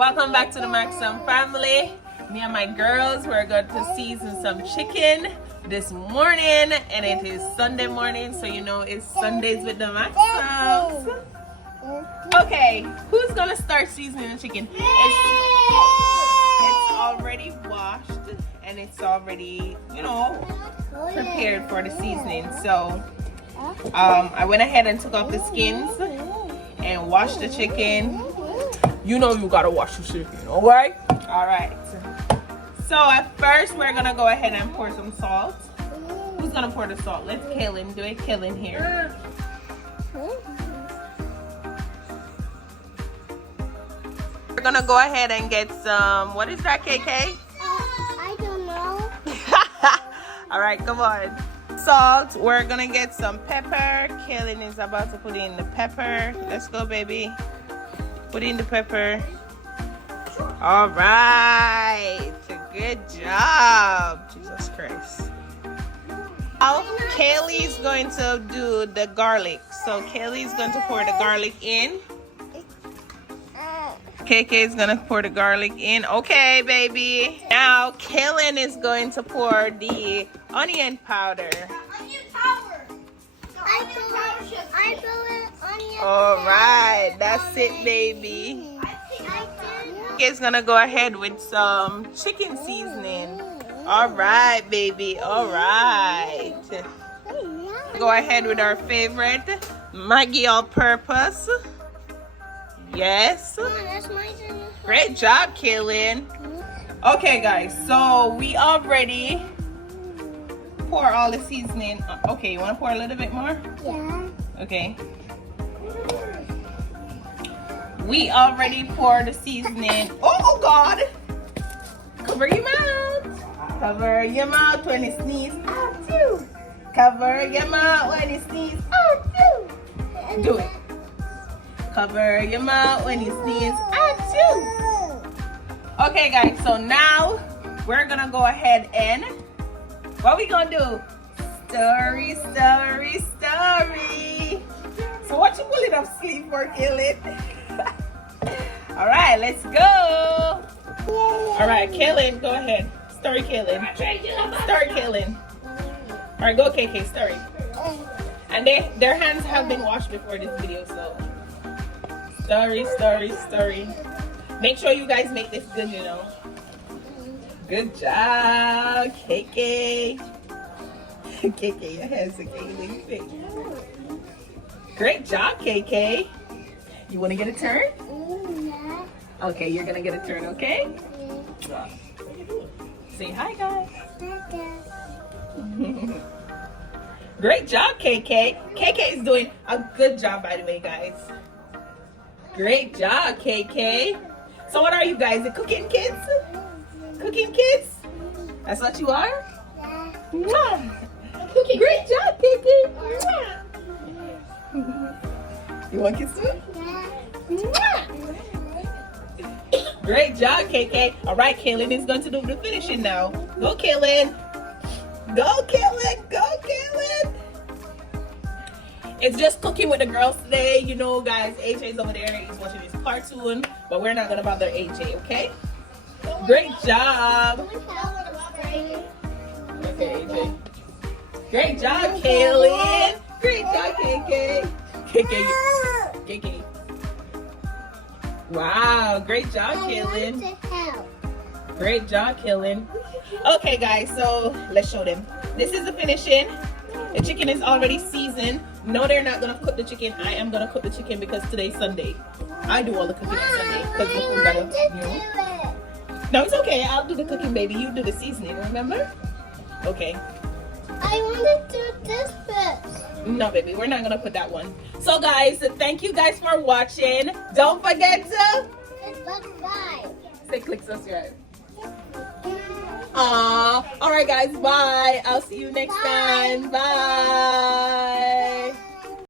Welcome back to the Moxam family. Me and my girls, we're going to season some chicken this morning, and it is Sunday morning, so you know it's Sundays with the Moxams. Okay, who's gonna start seasoning the chicken? It's already washed and it's already, you know, prepared for the seasoning. So I went ahead and took off the skins and washed the chicken. You know you gotta wash the chicken, alright? Alright. So at first we're gonna go ahead and pour some salt. Who's gonna pour the salt? Let's Kaylin do it. Kaylin here. We're gonna go ahead and get some, what is that, KK? I don't know. Alright, come on. Salt. We're gonna get some pepper. Kaylin is about to put in the pepper. Let's go, baby. Put in the pepper. Alright. Good job. Jesus Christ. Now, Kaylee's going to do the garlic. So Kaylee's going to pour the garlic in. KK is gonna pour the garlic in. Okay, baby. Now, Kaylin is going to pour the onion powder. Onion powder. I put onion. All right, that's it, baby. KK is gonna go ahead with some chicken seasoning. All right, baby. All right. Go ahead with our favorite Maggi all-purpose. Yes. Great job, Kaylin. Okay, guys, so we already pour all the seasoning. Okay, you want to pour a little bit more? Yeah. Okay. We already poured the seasoning. Oh, God. Cover your mouth. Cover your mouth when you sneeze. Achoo. Cover your mouth when you sneeze. Achoo. Do it. Cover your mouth when you sneeze. Achoo! Okay, guys, so now we're gonna go ahead and what we gonna do? Story. So what you pulling up sleep for, Kaylin? All right, let's go. All right, Kaylin, go ahead. Story, Kaylin. Story, Kaylin. All right, go, KK. Story. And their hands have been washed before this video, so. Story. Make sure you guys make this good, you know. Good job, KK. KK, your hands are getting thick. Great job, KK. You want to get a turn? Yeah. Okay, you're going to get a turn, okay? Say hi, guys. Great job, KK. KK is doing a good job, by the way, guys. Great job, KK. So what are you guys, the cooking kids? Cooking kids? That's what you are? Yeah. Great job, KK. You want kiss too? Yeah. Great job, KK. All right, Kaylin is going to do the finishing now. Go, Kaylin. Go, Kaylin. Go, Kaylin. It's just cooking with the girls today. You know, guys, AJ's over there. He's watching his cartoon, but we're not going to bother AJ, okay? Great job. Okay, AJ. Great job, Kaylin. Great job, KK. KK. Wow, great job, Kaylin. Great job, Kaylin. Okay, guys, so let's show them. This is the finishing. The chicken is already seasoned. No, they're not gonna cook the chicken. I am gonna cook the chicken because today's Sunday. I do all the cooking on Sunday because the food gotta, you know. No, it's okay. I'll do the cooking, baby. You do the seasoning. Remember? Okay. I want to do this bit. No, baby, we're not gonna put that one. So, guys, thank you guys for watching. Don't forget to Bye. say click subscribe. All right, guys. Bye. I'll see you next time. Bye.